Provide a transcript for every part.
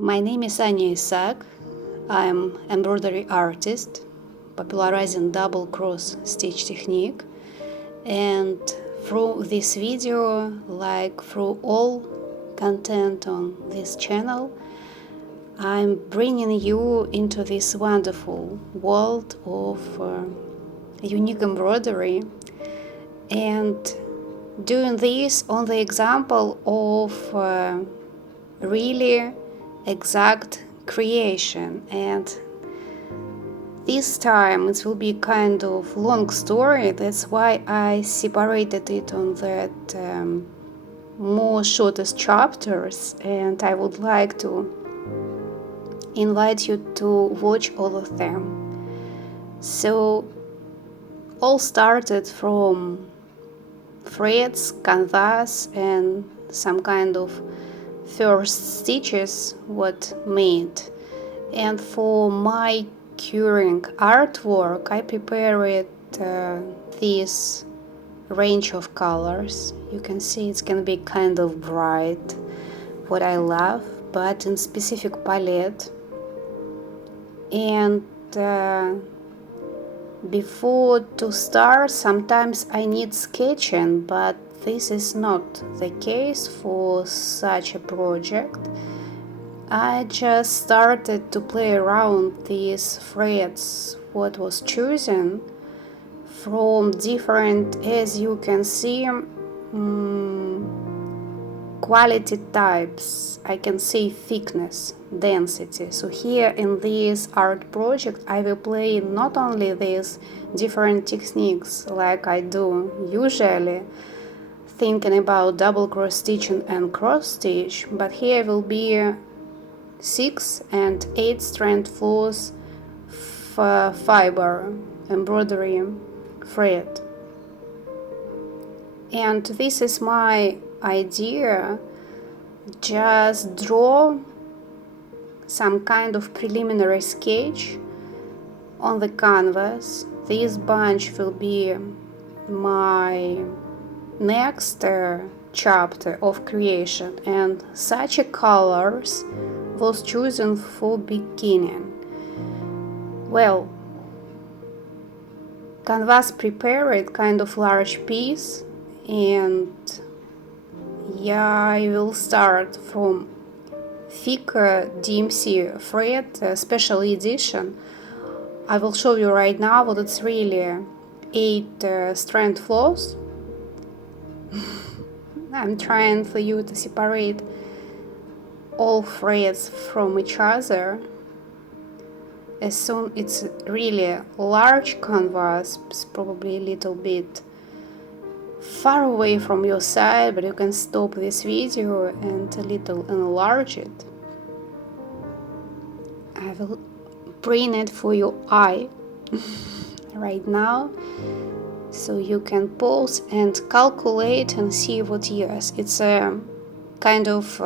My name is Anya Isac. I'm embroidery artist, popularizing double cross stitch technique. And through this video, like through all content on this channel, I'm bringing you into this wonderful world of unique embroidery and doing this on the example of really exact creation. And this time it will be kind of long story. That's why I separated it on that more shortest chapters, and I would like to invite you to watch all of them. So all started from threads, canvas, and some kind of first stitches what made. And for my curing artwork, I prepared this range of colors. You can see it's gonna be kind of bright, what I love, but in specific palette. And before to start, sometimes I need sketching, but this is not the case for such a project. I just started to play around these threads, what was chosen from different, as you can see, quality types. I can say thickness, density. So here in this art project, I will play not only these different techniques like I do usually, thinking about double cross stitching and cross stitch, but here will be 6 and 8 strand floss fiber embroidery thread. And this is my idea. Just draw some kind of preliminary sketch on the canvas. This bunch will be my next chapter of creation, and such a colors was chosen for beginning. Well, canvas prepared kind of large piece, and yeah, I will start from thicker DMC thread special edition. I will show you right now what it's really 8 strand floss. I'm trying for you to separate all threads from each other. As soon it's really large canvas, it's probably a little bit far away from your side, but you can stop this video and a little enlarge it. I will bring it for your eye right now, so you can pause and calculate and see what years. It's a kind of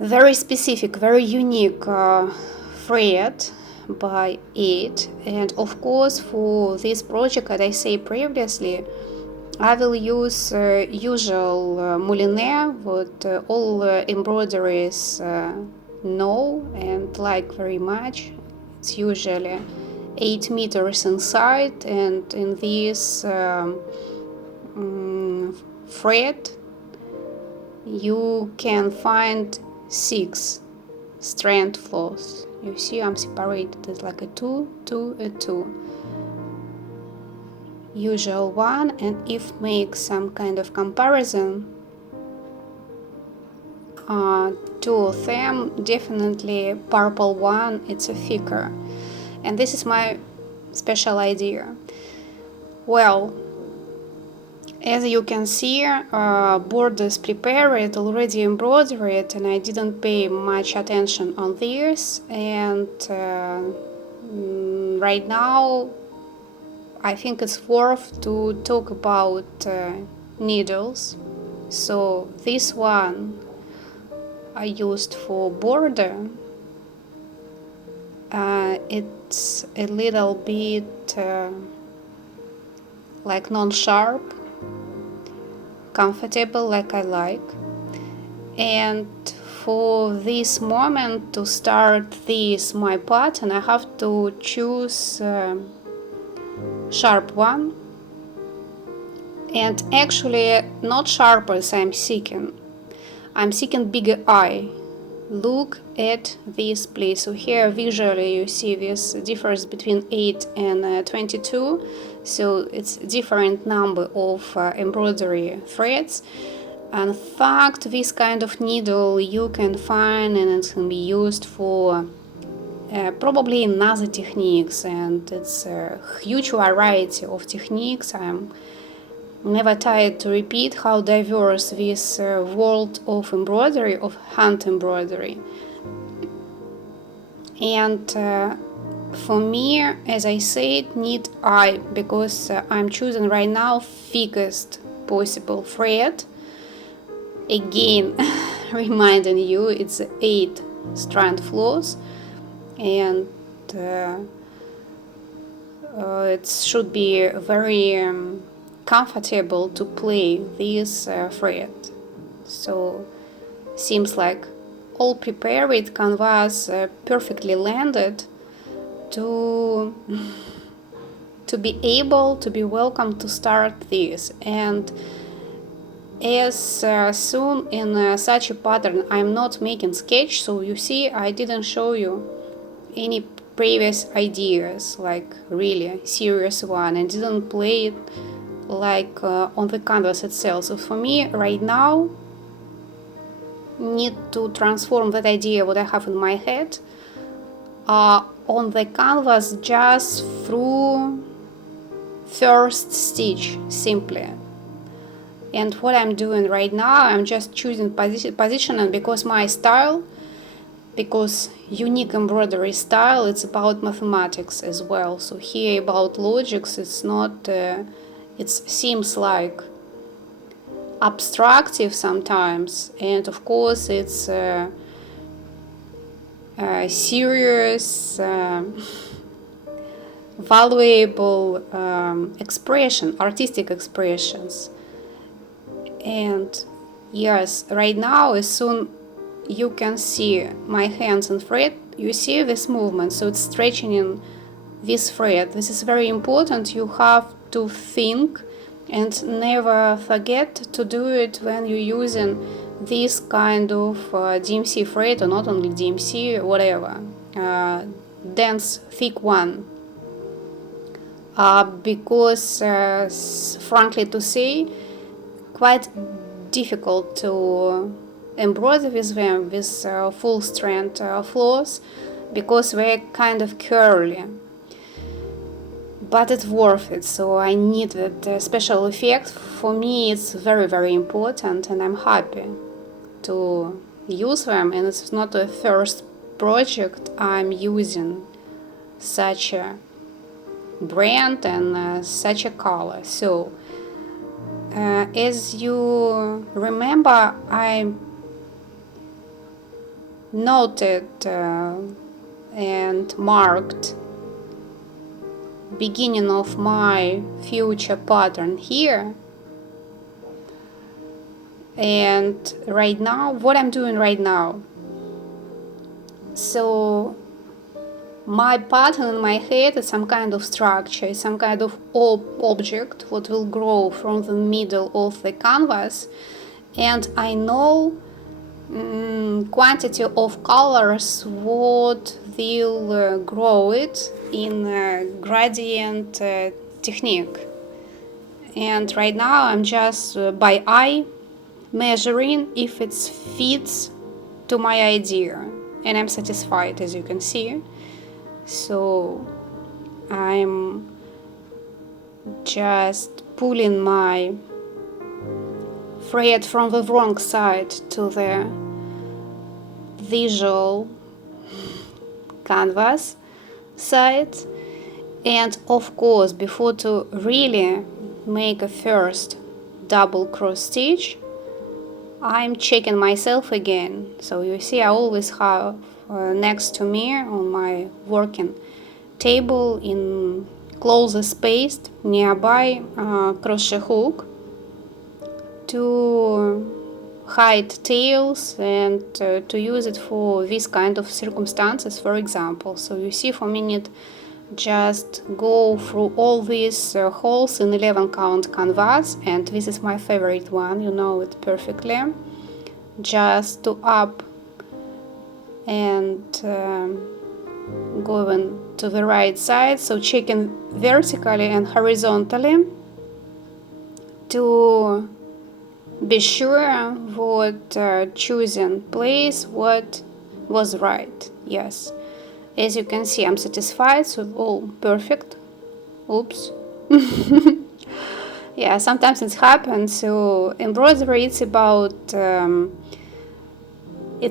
very specific, very unique thread by it. And of course, for this project, as I said previously, I will use usual moulinet, what all embroideries know and like very much. It's usually 8 meters inside, and in this thread you can find 6 strand floss. You see, I'm separated. It's like a 2, 2, a 2. Usual one, and if make some kind of comparison, 2 of them, definitely purple one, it's a thicker. And this is my special idea. Well, as you can see, borders prepared, already embroidered, and I didn't pay much attention on this. And right now I think it's worth to talk about needles. So this one I used for border. It's a little bit like non-sharp, comfortable like I like. And for this moment to start this my pattern, I have to choose sharp one, and actually not sharp as I'm seeking bigger eye. Look at this, please. So here visually you see this difference between 8 and 22, so it's different number of embroidery threads. In fact, this kind of needle you can find and it can be used for probably in other techniques, and it's a huge variety of techniques. I'm never tired to repeat how diverse this world of embroidery, of hand embroidery. And for me, as I said, need eye, because I'm choosing right now thickest possible thread. Again, reminding you, it's 8 strand floss, and it should be very comfortable to play this thread. So seems like all prepared, canvas perfectly landed to be able to be welcome to start this. And as soon in such a pattern I'm not making sketch, so you see I didn't show you any previous ideas, like really serious one, and didn't play it like on the canvas itself. So for me right now, need to transform that idea what I have in my head on the canvas just through first stitch simply. And what I'm doing right now, I'm just choosing positioning, because my style, because unique embroidery style, it's about mathematics as well. So here about logics, it's not it seems like abstractive sometimes, and of course it's serious valuable expression, artistic expressions. And yes, right now, as soon you can see my hands and thread, you see this movement, so it's stretching in this thread. This is very important. You have to think and never forget to do it when you're using this kind of DMC thread, or not only DMC, whatever, dense, thick one. Because frankly to say, quite difficult to embroider with them with full strength floss, because they're kind of curly. But it's worth it, so I need that special effect. For me it's very, very important, and I'm happy to use them. And it's not the first project I'm using such a brand and such a color. So as you remember, I noted and marked beginning of my future pattern here. And right now, what I'm doing right now, so my pattern in my head is some kind of structure, some kind of object what will grow from the middle of the canvas, and I know quantity of colors what will grow it in gradient technique. And right now I'm just by eye measuring if it fits to my idea, and I'm satisfied, as you can see. So I'm just pulling my thread from the wrong side to the visual canvas side. And of course, before to really make a first double cross stitch, I'm checking myself again. So you see I always have next to me on my working table, in closer spaced nearby crochet hook, to hide tails and to use it for this kind of circumstances, for example. So you see, for a minute, just go through all these holes in 11 count canvas, and this is my favorite one, you know it perfectly. Just to up and going to the right side, so checking vertically and horizontally to be sure what choosing place what was right. Yes, as you can see, I'm satisfied, so all perfect. Oops. Yeah, sometimes it happens. So embroidery, it's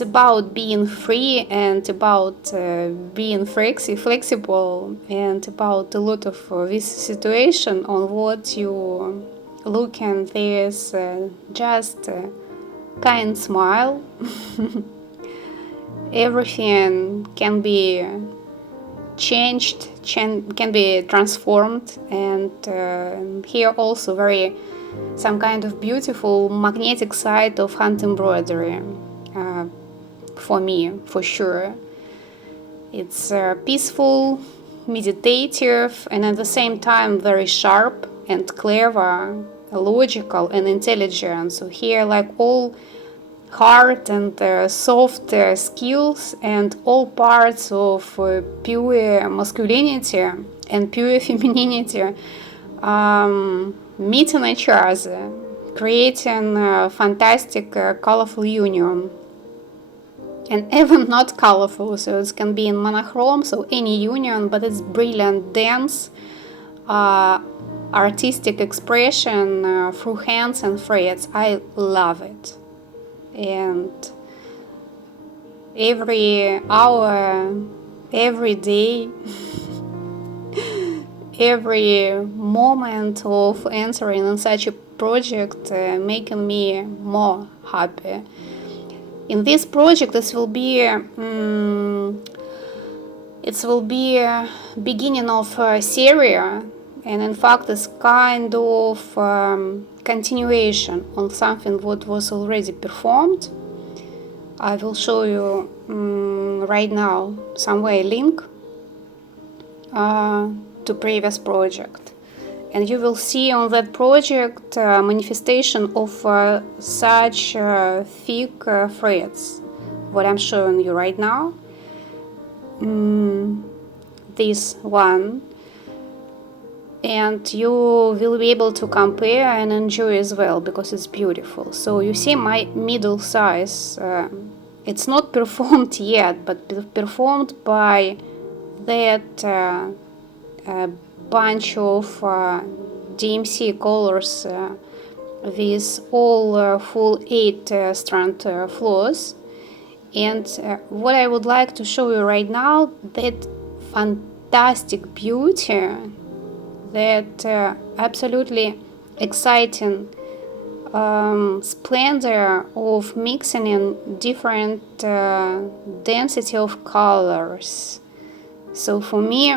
about being free and about being flexible and about a lot of this situation on what you look, and there's just a kind smile. Everything can be changed, can be transformed, and here also some kind of beautiful magnetic side of hand embroidery. For me, for sure, it's peaceful, meditative, and at the same time very sharp and clever, logical and intelligent. So here, like all hard and soft skills and all parts of pure masculinity and pure femininity meeting each other, creating a fantastic colorful union. And even not colorful, so it can be in monochrome, so any union, but it's brilliant dance, artistic expression through hands and threads. I love it. And every hour, every day, every moment of entering in such a project making me more happy. In this project, it will be beginning of a series, and in fact, it's kind of continuation on something what was already performed. I will show you right now somewhere a link to previous project, and you will see on that project manifestation of such thick threads what I'm showing you right now. This one, and you will be able to compare and enjoy as well because it's beautiful. So you see my middle size, it's not performed yet, but performed by that bunch of DMC colors with all full 8 strand floors. And what I would like to show you right now, that fantastic beauty, that absolutely exciting splendor of mixing in different density of colors. So for me,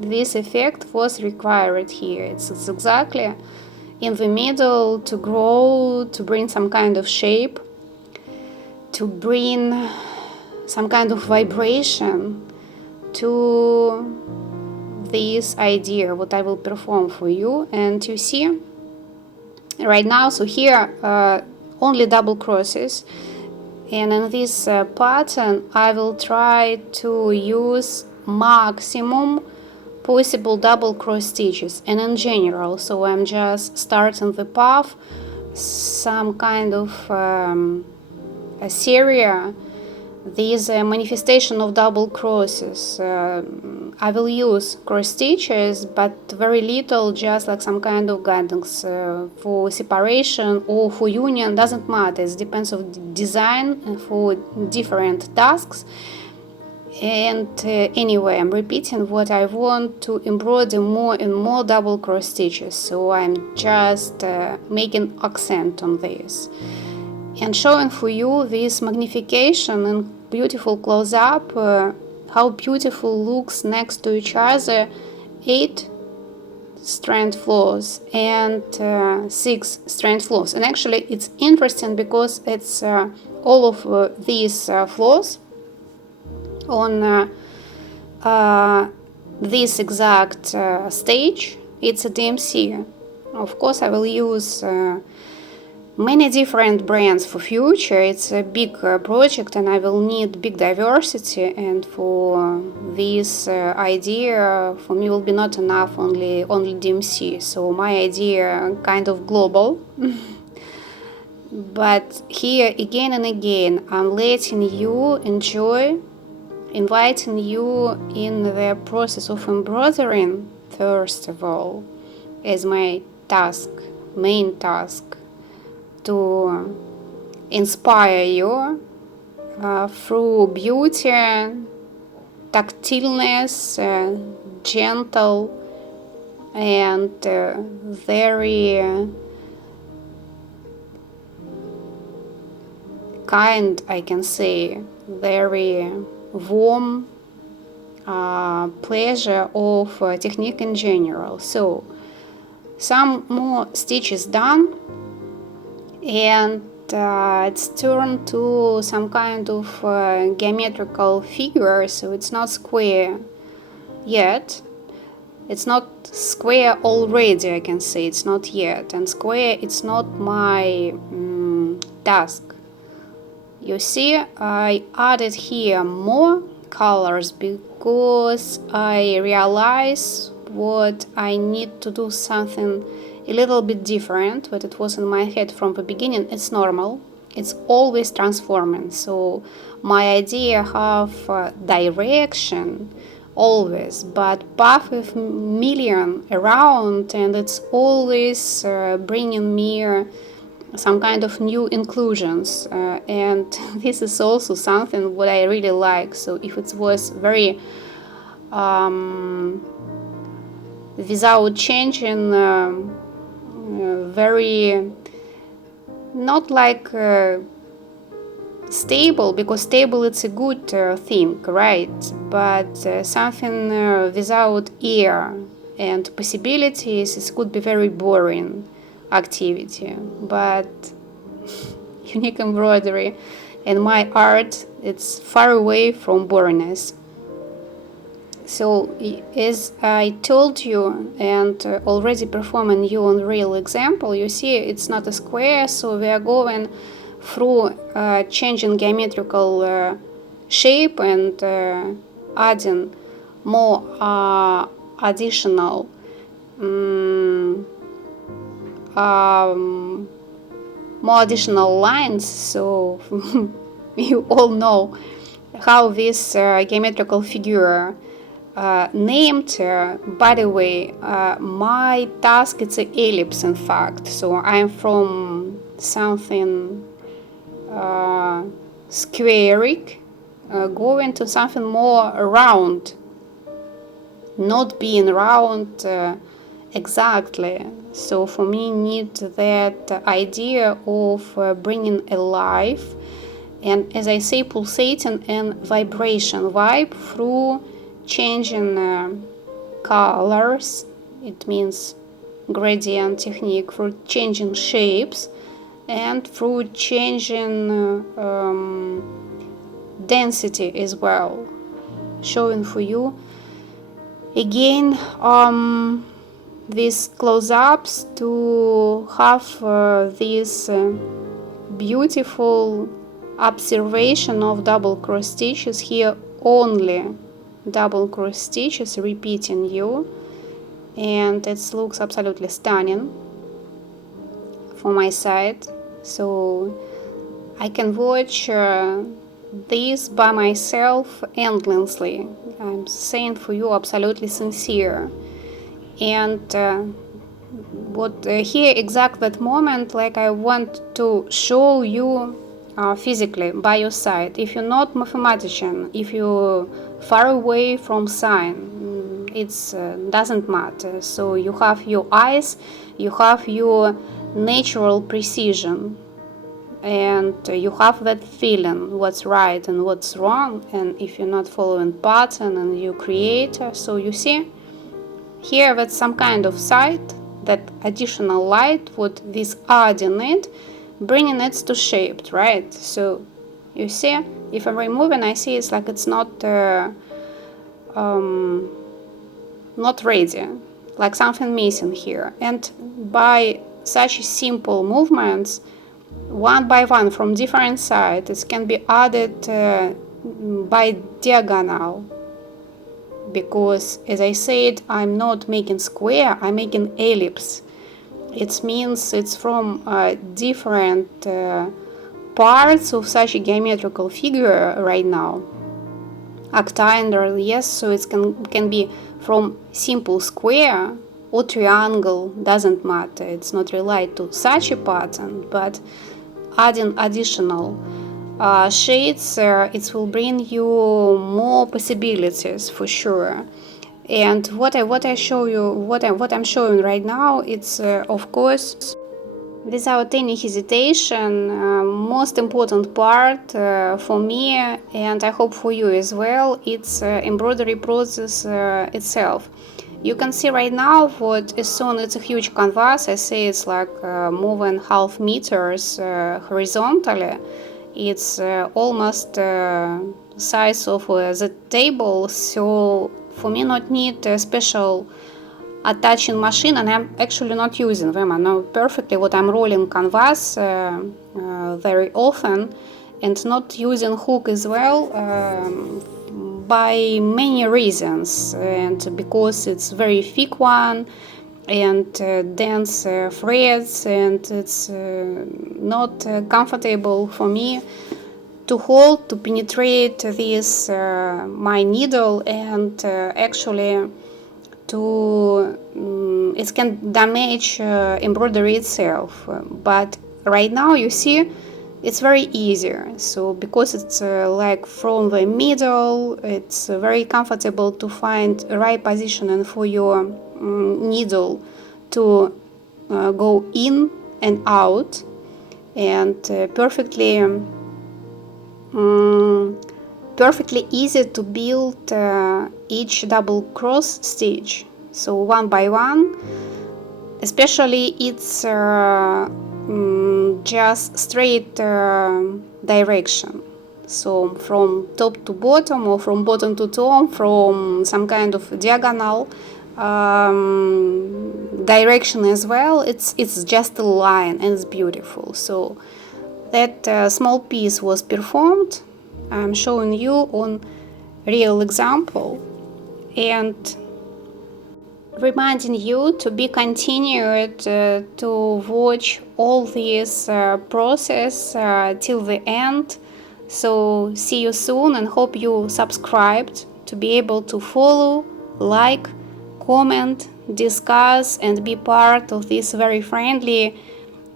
this effect was required here. It's exactly in the middle to grow, to bring some kind of shape, to bring some kind of vibration to this idea what I will perform for you. And you see right now, so here only double crosses, and in this pattern I will try to use maximum possible double cross stitches, and in general, so I'm just starting the path, some kind of a series, this manifestation of double crosses. I will use cross stitches, but very little, just like some kind of guidance for separation or for union, doesn't matter. It depends on the design for different tasks. And anyway, I'm repeating what I want to embroider more and more double cross stitches, so I'm just making accent on this and showing for you this magnification and beautiful close-up, how beautiful looks next to each other 8 strand floors and 6 strand floors. And actually it's interesting because it's all of these floors on this exact stage. It's a DMC. Of course I will use many different brands for future. It's a big project and I will need big diversity, and for this idea for me will be not enough only DMC, so my idea kind of global. But here again and again I'm letting you enjoy, inviting you in the process of embroidering first of all as my task, main task, to inspire you through beauty, tactileness, gentle and very kind, I can say, very warm pleasure of technique in general. So some more stitches done, and it's turned to some kind of geometrical figure. So it's not square yet, it's not square already, I can say. It's not yet, and square it's not my task. You see, I added here more colors because I realize what I need to do something a little bit different, but it was in my head from the beginning. It's normal, it's always transforming. So my idea have direction always, but path with million around, and it's always bringing me some kind of new inclusions, and this is also something what I really like. So if it was very without changing, very not like stable, because stable it's a good thing, right? But something without air and possibilities, it could be very boring activity. But unique embroidery and my art, it's far away from boringness. So as I told you and already performing you on real example, you see it's not a square, so we are going through changing geometrical shape and adding more additional more additional lines. So you all know how this geometrical figure named. By the way, my task it's an ellipse, in fact. So I'm from something squaric going to something more round, not being round exactly. So for me need that idea of bringing alive, and as I say, pulsating and vibration vibe through changing colors. It means gradient technique, through changing shapes and through changing density as well, showing for you again these close-ups to have this beautiful observation of double cross stitches here, only double cross stitches repeating you, and it looks absolutely stunning for my side. So I can watch this by myself endlessly. I'm saying for you absolutely sincere. And what here exact that moment, like I want to show you physically by your side. If you're not mathematician, if you're far away from sign, it's doesn't matter. So you have your eyes, you have your natural precision, and you have that feeling what's right and what's wrong. And if you're not following pattern and you create, so you see here with some kind of site, that additional light, what this adding it, bringing it to shaped, right? So you see, if I'm removing, I see it's like it's not ready, like something missing here. And by such simple movements, one by one from different sides, it can be added by diagonal, because as I said, I'm not making square, I'm making ellipse. It means it's from different parts of such a geometrical figure right now. Octagonal, yes, so it can be from simple square or triangle, doesn't matter, it's not related to such a pattern, but adding additional shades, it will bring you more possibilities for sure. And what I'm showing right now, it's of course, without any hesitation, most important part for me, and I hope for you as well, it's embroidery process itself. You can see right now what as soon it's a huge canvas, I say it's like more than half meters horizontally. It's almost size of the table, so for me not need a special attaching machine, and I'm actually not using them. I know perfectly what I'm rolling canvas very often, and not using hook as well by many reasons, and because it's very thick one and dense threads, and it's not comfortable for me to hold, to penetrate this my needle, and actually to it can damage embroidery itself. But right now you see it's very easier, so because it's like from the middle, it's very comfortable to find the right positioning for your needle to go in and out, and perfectly easy to build each double cross stitch. So one by one, especially it's just straight direction. So from top to bottom, or from bottom to top, from some kind of diagonal direction as well. It's just a line, and it's beautiful. So that small piece was performed. I'm showing you on real example, and reminding you to be continued to watch all this process till the end. So see you soon, and hope you subscribed to be able to follow, like, comment, discuss, and be part of this very friendly,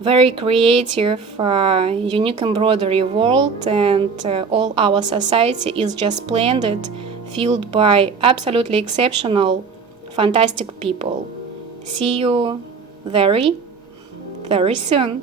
very creative, unique embroidery world. And all our society is just splendid, filled by absolutely exceptional, fantastic people. See you very, very soon.